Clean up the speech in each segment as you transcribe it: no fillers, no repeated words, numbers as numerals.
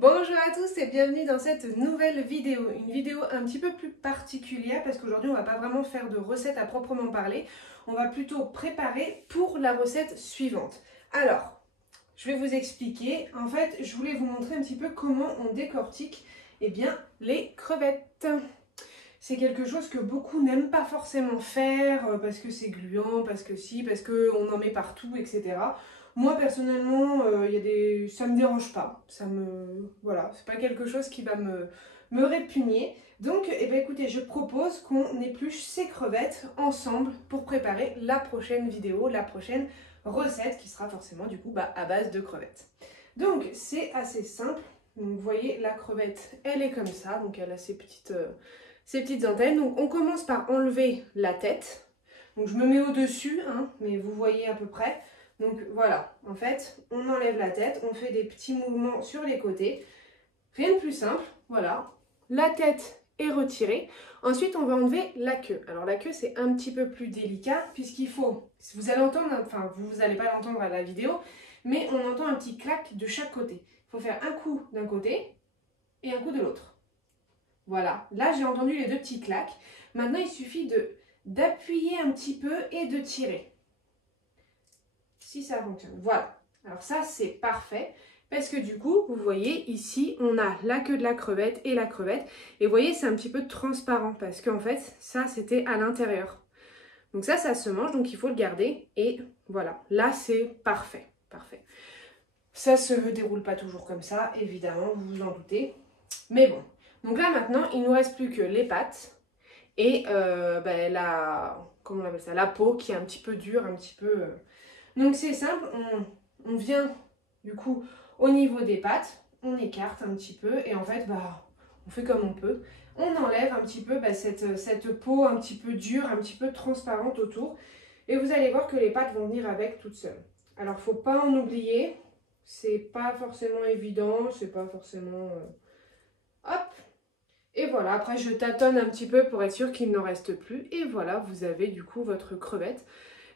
Bonjour à tous et bienvenue dans cette nouvelle vidéo. Une vidéo un petit peu plus particulière parce qu'aujourd'hui on va pas vraiment faire de recette à proprement parler. On va plutôt préparer pour la recette suivante. Alors, je vais vous expliquer. En fait, je voulais vous montrer un petit peu comment on décortique les crevettes. C'est quelque chose que beaucoup n'aiment pas forcément faire parce que c'est gluant, parce que si, parce qu'on en met partout, etc. Moi personnellement, ça me dérange pas. Voilà, c'est pas quelque chose qui va me répugner. Donc, écoutez, je propose qu'on épluche ces crevettes ensemble pour préparer la prochaine vidéo, la prochaine recette qui sera forcément du coup à base de crevettes. Donc, c'est assez simple. Donc, vous voyez, la crevette, elle est comme ça. Donc, elle a ses petites antennes. Donc, on commence par enlever la tête. Donc, je me mets au-dessus, hein, mais vous voyez à peu près. Donc voilà, en fait, on enlève la tête, on fait des petits mouvements sur les côtés. Rien de plus simple, voilà. La tête est retirée. Ensuite, on va enlever la queue. Alors la queue, c'est un petit peu plus délicat puisqu'il faut, vous allez entendre, enfin vous n'allez pas l'entendre à la vidéo, mais on entend un petit clac de chaque côté. Il faut faire un coup d'un côté et un coup de l'autre. Voilà, là j'ai entendu les deux petits clacs. Maintenant, il suffit d'appuyer un petit peu et de tirer. Si ça fonctionne. Voilà. Alors ça, c'est parfait. Parce que du coup, vous voyez, ici, on a la queue de la crevette et la crevette. Et vous voyez, c'est un petit peu transparent. Parce qu'en fait, ça, c'était à l'intérieur. Donc ça se mange. Donc il faut le garder. Et voilà. Là, c'est parfait. Parfait. Ça se déroule pas toujours comme ça, évidemment. Vous vous en doutez. Mais bon. Donc là, maintenant, il ne nous reste plus que les pattes. Et comment on appelle ça, la peau qui est un petit peu dure, un petit peu... Donc c'est simple, on vient du coup au niveau des pattes, on écarte un petit peu et en fait on fait comme on peut. On enlève un petit peu cette peau un petit peu dure, un petit peu transparente autour et vous allez voir que les pattes vont venir avec toutes seules. Alors il ne faut pas en oublier, c'est pas forcément évident, c'est pas forcément... Hop. Et voilà, après je tâtonne un petit peu pour être sûr qu'il n'en reste plus et voilà, vous avez du coup votre crevette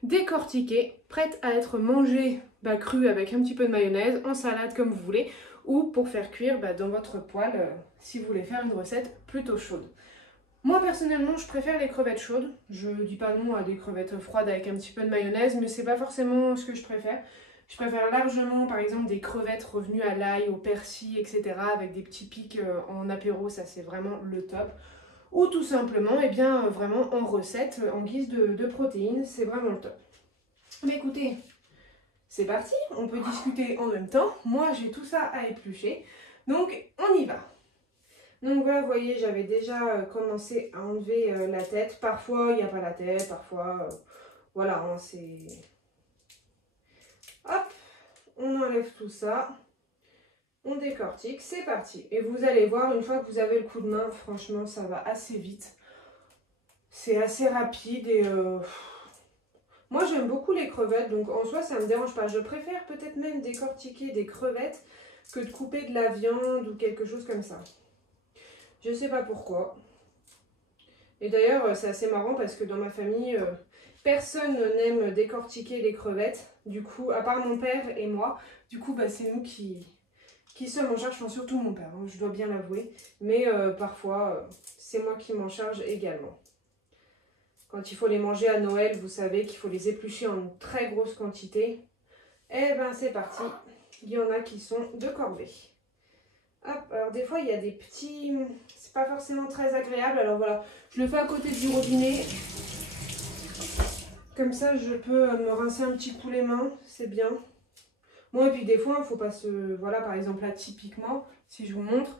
décortiquée, prête à être mangée crue avec un petit peu de mayonnaise, en salade comme vous voulez, ou pour faire cuire dans votre poêle si vous voulez faire une recette plutôt chaude. Moi personnellement je préfère les crevettes chaudes, je dis pas non à des crevettes froides avec un petit peu de mayonnaise, mais c'est pas forcément ce que je préfère. Je préfère largement par exemple des crevettes revenues à l'ail, au persil, etc. avec des petits pics en apéro, ça c'est vraiment le top. Ou tout simplement, vraiment en recette, en guise de protéines, c'est vraiment le top. Mais écoutez, c'est parti, on peut discuter en même temps. Moi, j'ai tout ça à éplucher, donc on y va. Donc voilà, vous voyez, j'avais déjà commencé à enlever la tête. Parfois, il n'y a pas la tête, parfois, voilà, hein, c'est... Hop, on enlève tout ça. On décortique, c'est parti. Et vous allez voir, une fois que vous avez le coup de main, franchement, ça va assez vite. C'est assez rapide et... Moi, j'aime beaucoup les crevettes, donc en soi, ça ne me dérange pas. Je préfère peut-être même décortiquer des crevettes que de couper de la viande ou quelque chose comme ça. Je sais pas pourquoi. Et d'ailleurs, c'est assez marrant parce que dans ma famille, personne n'aime décortiquer les crevettes. Du coup, à part mon père et moi, du coup, c'est nous qui sommes en charge, enfin surtout mon père, hein, je dois bien l'avouer. Mais parfois, c'est moi qui m'en charge également. Quand il faut les manger à Noël, vous savez qu'il faut les éplucher en une très grosse quantité. Eh ben c'est parti, il y en a qui sont de corvée. Hop, alors des fois il y a des petits... C'est pas forcément très agréable, alors voilà, je le fais à côté du robinet. Comme ça je peux me rincer un petit coup les mains, c'est bien. Bon et puis des fois il ne faut pas se... Voilà par exemple là typiquement, si je vous montre,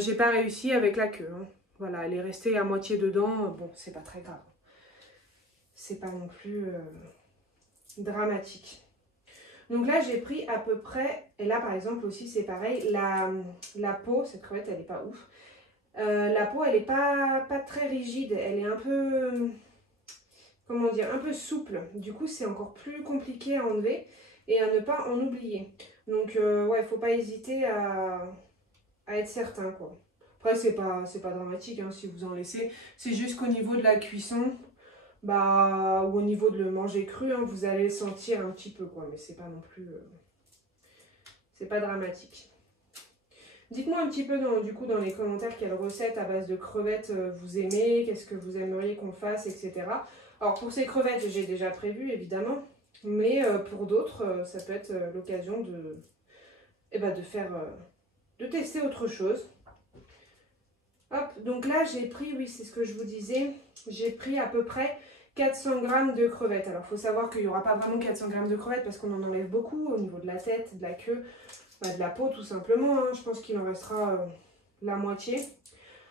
j'ai pas réussi avec la queue. Hein. Voilà, elle est restée à moitié dedans, bon c'est pas très grave. C'est pas non plus dramatique. Donc là, j'ai pris à peu près, et là par exemple aussi c'est pareil, la peau, cette crevette elle est pas ouf. La peau elle est pas très rigide, elle est un peu, comment dire, un peu souple. Du coup c'est encore plus compliqué à enlever et à ne pas en oublier. Donc ouais, faut pas hésiter à être certain quoi. Après c'est pas dramatique hein, si vous en laissez, c'est juste qu'au niveau de la cuisson, ou au niveau de le manger cru, hein, vous allez le sentir un petit peu quoi, mais c'est pas non plus c'est pas dramatique. Dites-moi un petit peu du coup dans les commentaires quelle recette à base de crevettes vous aimez, qu'est-ce que vous aimeriez qu'on fasse, etc. Alors pour ces crevettes, j'ai déjà prévu évidemment, mais pour d'autres, ça peut être l'occasion de tester autre chose. Hop, donc là j'ai pris, oui c'est ce que je vous disais, j'ai pris à peu près 400 g de crevettes. Alors il faut savoir qu'il n'y aura pas vraiment 400 g de crevettes parce qu'on en enlève beaucoup au niveau de la tête, de la queue, de la peau tout simplement. Hein. Je pense qu'il en restera la moitié.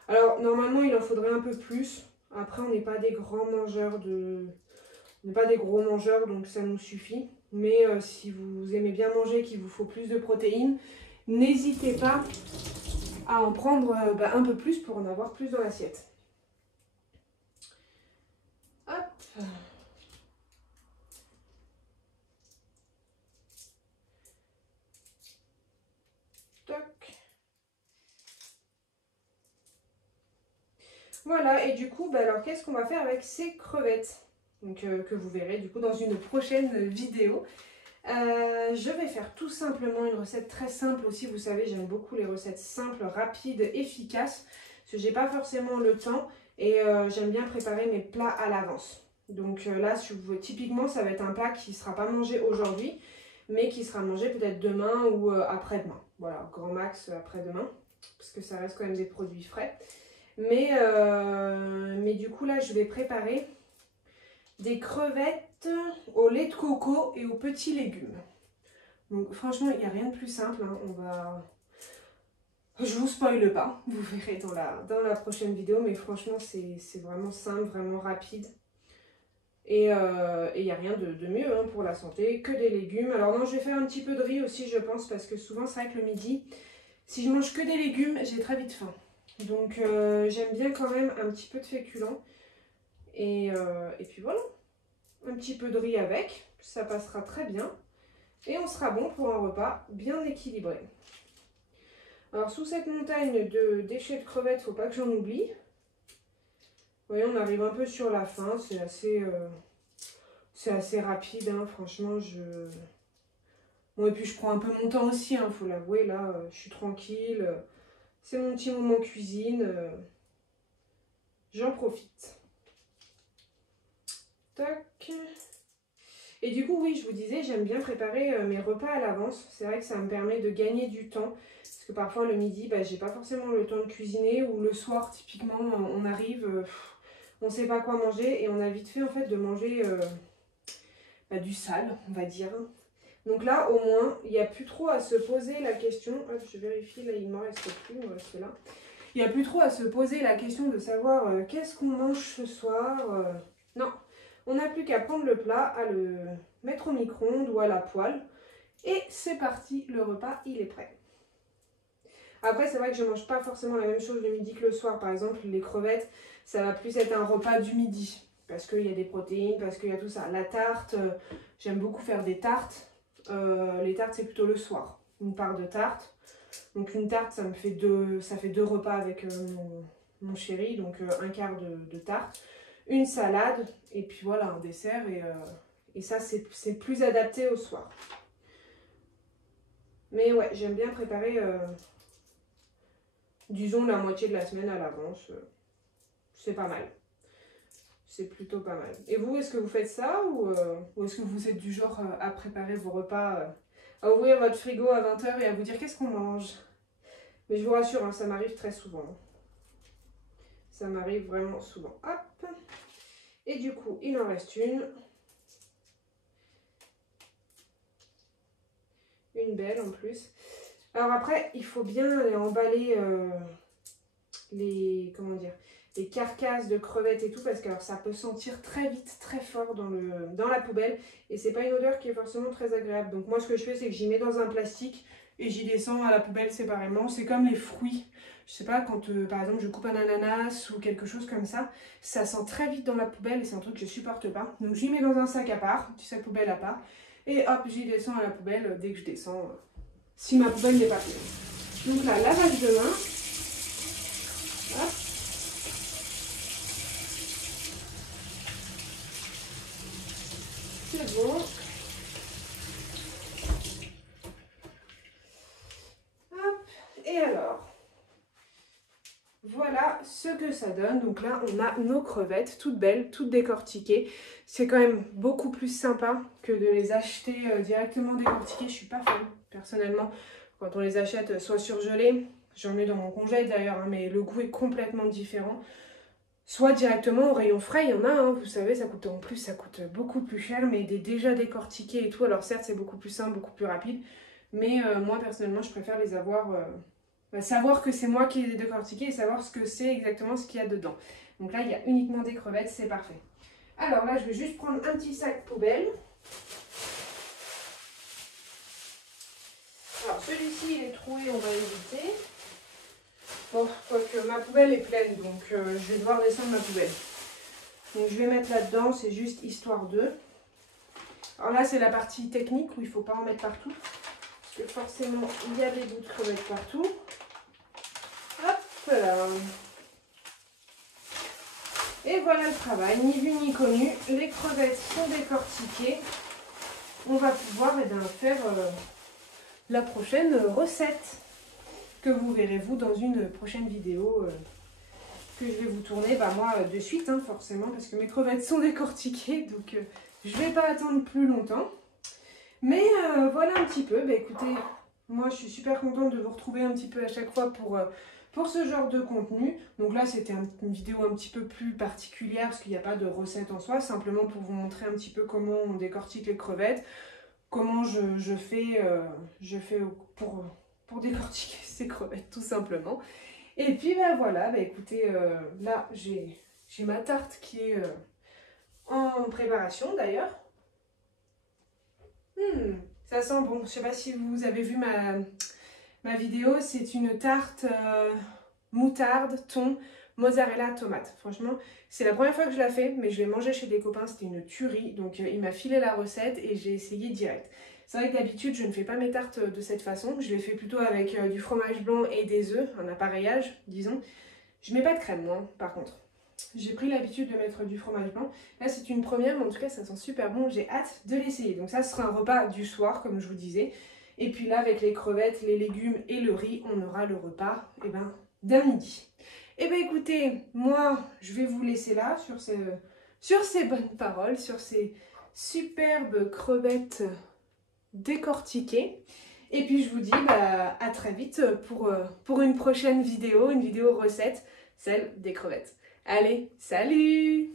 Alors normalement il en faudrait un peu plus. Après on n'est pas des grands mangeurs on n'est pas des gros mangeurs donc ça nous suffit. Mais si vous aimez bien manger, qu'il vous faut plus de protéines, n'hésitez pas à en prendre un peu plus pour en avoir plus dans l'assiette. Hop. Toc. Voilà, et du coup, alors qu'est-ce qu'on va faire avec ces crevettes? Donc, que vous verrez du coup dans une prochaine vidéo. Je vais faire tout simplement une recette très simple aussi. Vous savez, j'aime beaucoup les recettes simples, rapides, efficaces. Parce que j'ai pas forcément le temps et j'aime bien préparer mes plats à l'avance. Donc là, typiquement, ça va être un plat qui ne sera pas mangé aujourd'hui, mais qui sera mangé peut-être demain ou après-demain. Voilà, grand max après-demain, parce que ça reste quand même des produits frais. Mais du coup, là, je vais préparer des crevettes au lait de coco et aux petits légumes. Donc franchement, il n'y a rien de plus simple. Hein. Je vous spoile pas, vous verrez dans la prochaine vidéo, mais franchement, c'est vraiment simple, vraiment rapide. Et il n'y a rien de mieux hein, pour la santé que des légumes. Alors non, je vais faire un petit peu de riz aussi, je pense, parce que souvent, c'est vrai que le midi, si je mange que des légumes, j'ai très vite faim. Donc j'aime bien quand même un petit peu de féculents. Et puis voilà, un petit peu de riz avec, ça passera très bien. Et on sera bon pour un repas bien équilibré. Alors sous cette montagne de déchets de crevettes, faut pas que j'en oublie. Vous voyez, on arrive un peu sur la fin, c'est assez rapide, hein, franchement. Bon, et puis je prends un peu mon temps aussi, hein, faut l'avouer, là, je suis tranquille. C'est mon petit moment cuisine, j'en profite. Tac. Et du coup, oui, je vous disais, j'aime bien préparer mes repas à l'avance. C'est vrai que ça me permet de gagner du temps. Parce que parfois, le midi, j'ai pas forcément le temps de cuisiner. Ou le soir, typiquement, on arrive, on sait pas quoi manger. Et on a vite fait, en fait, de manger du sale, on va dire. Donc là, au moins, il n'y a plus trop à se poser la question. Hop, je vérifie, là, il ne m'en reste plus, il me reste là. Il n'y a plus trop à se poser la question de savoir qu'est-ce qu'on mange ce soir. Non. On n'a plus qu'à prendre le plat, à le mettre au micro-ondes ou à la poêle. Et c'est parti, le repas, il est prêt. Après, c'est vrai que je ne mange pas forcément la même chose le midi que le soir. Par exemple, les crevettes, ça va plus être un repas du midi. Parce qu'il y a des protéines, parce qu'il y a tout ça. La tarte, j'aime beaucoup faire des tartes. Les tartes, c'est plutôt le soir. Une part de tarte. Donc une tarte, ça fait deux repas avec mon chéri. Donc un quart de tarte. Une salade et puis voilà un dessert et ça c'est plus adapté au soir. Mais ouais, j'aime bien préparer disons la moitié de la semaine à l'avance. C'est pas mal. C'est plutôt pas mal. Et vous, est-ce que vous faites ça ou est-ce que vous êtes du genre à préparer vos repas, à ouvrir votre frigo à 20 h et à vous dire qu'est-ce qu'on mange? Mais je vous rassure, hein, ça m'arrive très souvent. Ça m'arrive vraiment souvent. Hop. Et du coup, il en reste une. Une belle en plus. Alors après, il faut bien emballer les carcasses de crevettes et tout, parce que alors, ça peut sentir très vite, très fort dans la poubelle. Et c'est pas une odeur qui est forcément très agréable. Donc moi, ce que je fais, c'est que j'y mets dans un plastique et j'y descends à la poubelle séparément. C'est comme les fruits. Je sais pas, quand par exemple je coupe un ananas ou quelque chose comme ça, ça sent très vite dans la poubelle et c'est un truc que je supporte pas. Donc j'y mets dans un sac à part, du sac poubelle à part, et hop, j'y descends à la poubelle dès que je descends, si ma poubelle n'est pas pleine. Donc là, lavage de main. Hop. C'est bon. Et alors, voilà ce que ça donne. Donc là, on a nos crevettes toutes belles, toutes décortiquées. C'est quand même beaucoup plus sympa que de les acheter directement décortiquées. Je suis pas fan, personnellement, quand on les achète soit surgelées. J'en ai dans mon congèle d'ailleurs, hein, mais le goût est complètement différent. Soit directement au rayon frais, il y en a, hein, vous savez, ça coûte en plus, ça coûte beaucoup plus cher, mais déjà décortiqués et tout. Alors certes, c'est beaucoup plus simple, beaucoup plus rapide, mais moi personnellement, je préfère les avoir, savoir que c'est moi qui les ai décortiqués et savoir ce que c'est exactement ce qu'il y a dedans. Donc là, il y a uniquement des crevettes, c'est parfait. Alors là, je vais juste prendre un petit sac poubelle. Alors celui-ci, il est troué, on va éviter. Bon, quoique ma poubelle est pleine, donc je vais devoir descendre ma poubelle. Donc je vais mettre là-dedans, c'est juste histoire de. Alors là, c'est la partie technique où il ne faut pas en mettre partout. Parce que forcément, il y a des bouts de crevettes partout. Hop là. Et voilà le travail, ni vu ni connu. Les crevettes sont décortiquées. On va pouvoir faire la prochaine recette que vous verrez vous dans une prochaine vidéo que je vais vous tourner moi de suite, hein, forcément, parce que mes crevettes sont décortiquées, donc je ne vais pas attendre plus longtemps. Mais voilà un petit peu. Écoutez, moi je suis super contente de vous retrouver un petit peu à chaque fois pour ce genre de contenu. Donc là c'était une vidéo un petit peu plus particulière parce qu'il n'y a pas de recette en soi, simplement pour vous montrer un petit peu comment on décortique les crevettes, comment je fais pour décortiquer ces crevettes tout simplement. Et puis voilà, écoutez, là j'ai ma tarte qui est en préparation d'ailleurs. Ça sent bon, je sais pas si vous avez vu ma vidéo, c'est une tarte moutarde, thon, mozzarella, tomate. Franchement, c'est la première fois que je la fais, mais je l'ai mangée chez des copains, c'était une tuerie. Donc il m'a filé la recette et j'ai essayé direct. C'est vrai que d'habitude, je ne fais pas mes tartes de cette façon. Je les fais plutôt avec du fromage blanc et des œufs, un appareillage, disons. Je mets pas de crème, moi, par contre. J'ai pris l'habitude de mettre du fromage blanc. Là, c'est une première, mais en tout cas, ça sent super bon. J'ai hâte de l'essayer. Donc ça, ce sera un repas du soir, comme je vous disais. Et puis là, avec les crevettes, les légumes et le riz, on aura le repas d'un midi. Écoutez, moi, je vais vous laisser là, sur ces bonnes paroles, sur ces superbes crevettes décortiquées. Et puis, je vous dis à très vite pour une prochaine vidéo, une vidéo recette, celle des crevettes. Allez, salut!